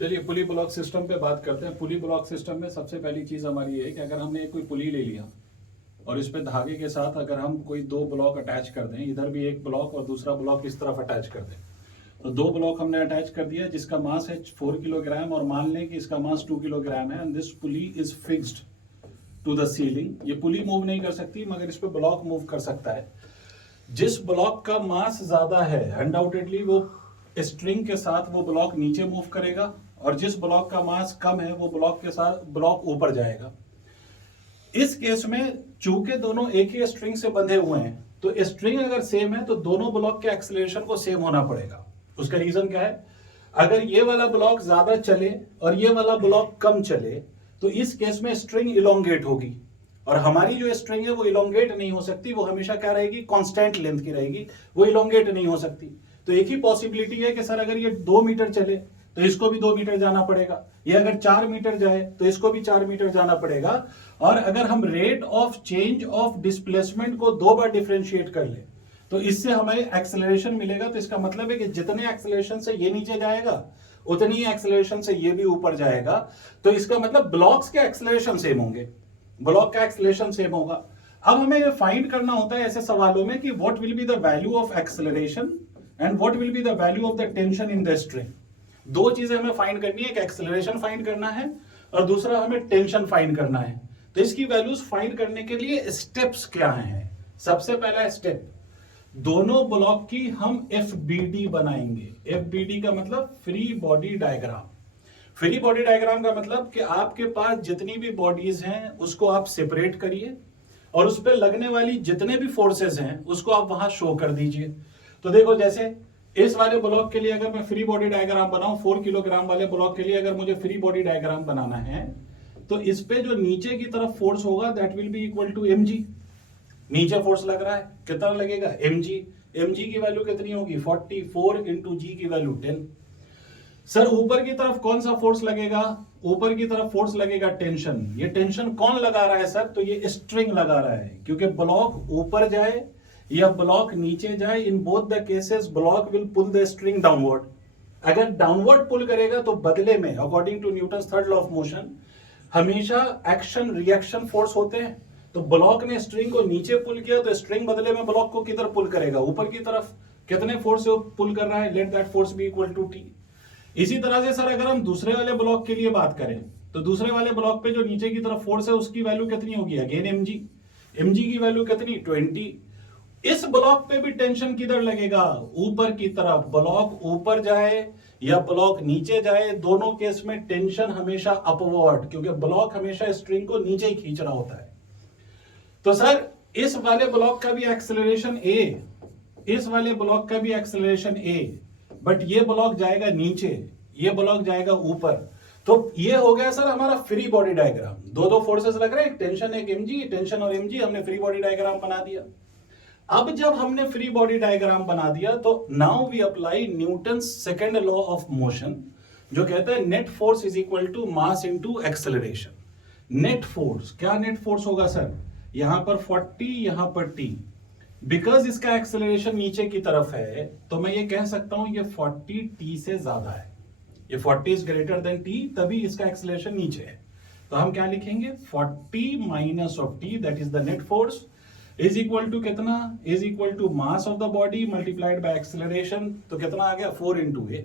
चलिए पुली block system पे बात करते हैं। पुली ब्लॉक सिस्टम में सबसे पहली चीज हमारी ये है कि अगर हमने कोई पुली ले लिया और इस पे धागे के साथ अगर हम कोई दो ब्लॉक अटैच कर दें, इधर भी एक ब्लॉक और दूसरा ब्लॉक इस तरफ अटैच कर दें, तो दो ब्लॉक हमने अटैच कर दिया जिसका मास है 4 किलोग्राम और मान लें कि इसका मास 2 किलोग्राम है and this pulley is fixed to the ceiling. ये पुली मूव नहीं कर सकती मगर इस पे ब्लॉक मूव कर सकता है। जिस ब्लॉक का मास ज्यादा है अनडाउटेडली वो स्ट्रिंग के साथ वो ब्लॉक नीचे मूव करेगा और जिस ब्लॉक का मास कम है वो ब्लॉक के साथ ब्लॉक ऊपर जाएगा। इस केस में चूंकि दोनों एक ही स्ट्रिंग से बंधे हुए हैं तो स्ट्रिंग अगर सेम है तो दोनों ब्लॉक के एक्सेलरेशन को सेम होना पड़ेगा। उसका रीजन क्या है? अगर ये वाला ब्लॉक ज्यादा चले और ये वाला ब्लॉक कम चले तो इस केस में स्ट्रिंग इलोंगेट होगी और हमारी जो स्ट्रिंग है वो इलोंगेट नहीं हो सकती, वो हमेशा क्या रहेगी? कांस्टेंट लेंथ की रहेगी, वो इलोंगेट नहीं हो सकती। तो एक ही पॉसिबिलिटी है कि सर अगर ये 2 मीटर चले तो इसको भी 2 मीटर जाना पड़ेगा, ये अगर 4 मीटर जाए तो इसको भी 4 मीटर जाना पड़ेगा। और अगर हम rate of change of displacement को 2 बार डिफरेंशिएट कर ले तो इससे हमें एक्सेलरेशन मिलेगा। तो इसका मतलब है कि जितने एक्सेलरेशन से ये नीचे जाएगा उतनी ही एक्सेलरेशन से ये भी ऊपर जाएगा। तो इसका मतलब ब्लॉक्स के एक्सेलरेशन सेम होंगे, ब्लॉक का एक्सेलरेशन सेम होगा। अब हमें ये फाइंड करना होता है ऐसे सवालों में कि what will be the value of acceleration and what will be the value of the tension in the string. दो चीजें हमें फाइंड करनी है, एक एक्सेलरेशन फाइंड करना है और दूसरा हमें टेंशन फाइंड करना है। तो इसकी वैल्यूज फाइंड करने के लिए स्टेप्स क्या हैं? सबसे पहला स्टेप, दोनों ब्लॉक की हम एफबीडी बनाएंगे। एफबीडी का मतलब free body diagram. Free body diagram का मतलब कि आपके पास जितनी भी बॉडीज हैं उसको आप सेपरेट करिए और उस पर लगने वाली जितने भी फोर्सेस हैं उसको आप वहां शो कर दीजिए। तो देखो जैसे इस वाले ब्लॉक के लिए अगर मैं फ्री बॉडी डायग्राम बनाऊं, 4 किलोग्राम वाले ब्लॉक के लिए अगर मुझे फ्री बॉडी डायग्राम बनाना है तो इस पे जो नीचे की तरफ फोर्स होगा that will be equal to mg। नीचे फोर्स लग रहा है, कितना लगेगा? mg। mg की वैल्यू कितनी होगी? 44 इंटू जी की वैल्यू 10। सर ऊपर की तरफ कौन सा फोर्स लगेगा? ऊपर की तरफ फोर्स लगेगा टेंशन। ये टेंशन कौन लगा रहा है सर? तो ये स्ट्रिंग लगा रहा है, क्योंकि ब्लॉक ऊपर जाए या ब्लॉक नीचे जाए, in both the cases block will pull the string downward. अगर डाउनवर्ड पुल करेगा तो बदले में according to Newton's third law of motion हमेशा एक्शन रिएक्शन फोर्स होते हैं। तो ब्लॉक ने स्ट्रिंग को नीचे पुल किया तो स्ट्रिंग बदले में ब्लॉक को किधर पुल करेगा? ऊपर की तरफ। कितने फोर्स से पुल कर रहा है? Let that force be equal to T. इसी तरह से सर अगर हम दूसरे वाले ब्लॉक के लिए बात करें तो दूसरे वाले ब्लॉक पे जो नीचे की तरफ फोर्स है उसकी वैल्यू कितनी होगी? Again mg। mg की वैल्यू कितनी? 20। इस ब्लॉक पे भी टेंशन किधर लगेगा? ऊपर की तरफ। ब्लॉक ऊपर जाए या ब्लॉक नीचे जाए, दोनों केस में टेंशन हमेशा अपवर्ड, क्योंकि ब्लॉक हमेशा स्ट्रिंग को नीचे ही खींच रहा होता है। तो सर इस वाले ब्लॉक का भी एक्सेलरेशन a, इस वाले ब्लॉक का भी एक्सेलरेशन a, बट ये ब्लॉक जाएगा नीचे, ये ब्लॉक जाएगा ऊपर। तो ये हो गया सर हमारा फ्री बॉडी डायग्राम। दो फोर्सेस लग रहे हैं, एक टेंशन एक mg, टेंशन और mg, हमने फ्री बॉडी डायग्राम बना दिया। अब जब हमने फ्री बॉडी डायग्राम बना दिया तो now we apply Newton's second law of motion, जो कहता है net force is equal to mass into acceleration. Net force, क्या नेट फोर्स होगा सर? यहां पर 40, यहां पर t। बिकॉज इसका एक्सेलरेशन नीचे की तरफ है तो मैं ये कह सकता हूं ये 40 t से ज्यादा है। ये 40 इज ग्रेटर देन t, तभी इसका एक्सेलरेशन नीचे है। तो हम क्या लिखेंगे? 40 minus of t that is the net force is equal to कितना? Is equal to mass of the body multiplied by acceleration. तो कितना आ गया? 4 इंटू a।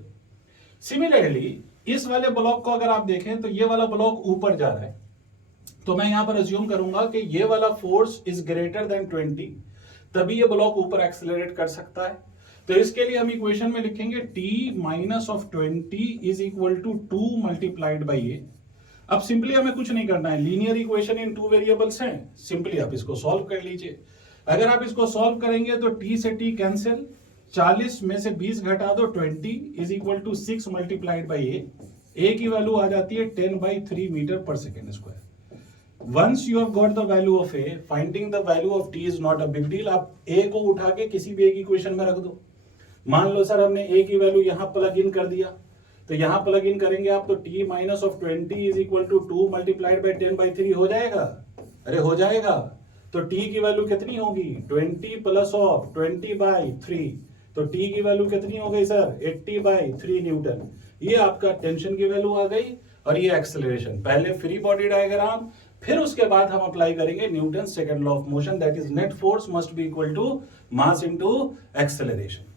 सिमिलरली इस वाले ब्लॉक को अगर आप देखें तो ये वाला ब्लॉक ऊपर जा रहा है, तो मैं यहां पर अज्यूम करूंगा कि ये वाला फोर्स इज ग्रेटर देन 20, तभी ये ब्लॉक ऊपर एक्सेलरेट कर सकता है। तो इसके लिए हम इक्वेशन में लिखेंगे t minus of 20 is equal to 2 multiplied by a। अब सिंपली हमें कुछ नहीं करना है, लीनियर इक्वेशन इन 2 वेरिएबल्स हैं, सिंपली आप इसको सॉल्व कर लीजिए। अगर आप इसको सॉल्व करेंगे तो t से t कैंसिल, 40 में से 20 घटा दो, 20 is equal to 6 multiplied by a की वैल्यू आ जाती है 10/3 metre per second square. Once you have got the value of a, finding the value of t is not a big deal। आप a को उठा के किसी भी एक इक्वेशन में रख दो। मान लो सर हमने a की वैल्यू यहां प्लग इन कर दिया, तो यहां प्लग इन करेंगे आप तो t minus of 20 is equal to 2 multiplied by 10/3 हो जाएगा। अरे हो जाएगा। तो t की वैल्यू कितनी होगी? 20 प्लस ऑफ 20/3। तो t की वैल्यू कितनी हो गई सर? 80/3 न्यूटन। ये आपका टेंशन की वैल्यू आ गई और ये एक्सेलरेशन। पहले फ्री बॉडी डायग्राम, फिर उसके बाद हम अप्लाई करेंगे Newton second law of motion, that is net force must be equal to mass into acceleration.